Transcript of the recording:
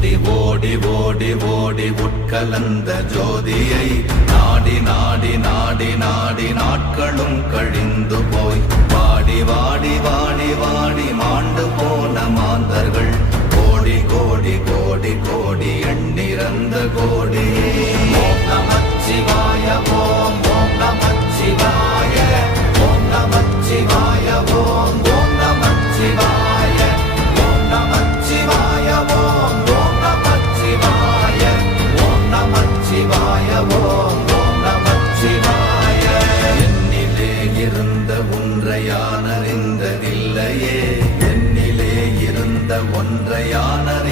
ஓடி ஓடி ஓடி ஓடி உட்கலந்த ஜோதியை நாடி நாடி நாடி நாடி நாட்களும் கழிந்து போய் வாடி வாடி வாடி வாடி மாண்டு போன மாந்தர்கள் கோடி கோடி கோடி கோடி எண்ணிறந்த கோடி. ஓம் நமச்சிவாய ஓம் ஓம் நமச்சிவாய ஓம் நமச்சிவாய ஓம் ஓம் நமச்சிவாய ஓம் நமச்சிவாய ஓம் ஓம் நமச்சிவாய ஓம் நமச்சிவாய ஓம் ஓம் நமச்சிவாய. என்னிலே இருந்த ஒன்றையானறிந்ததில்லையே, என்னிலே இருந்த ஒன்றையானறிந்ததில்லையே,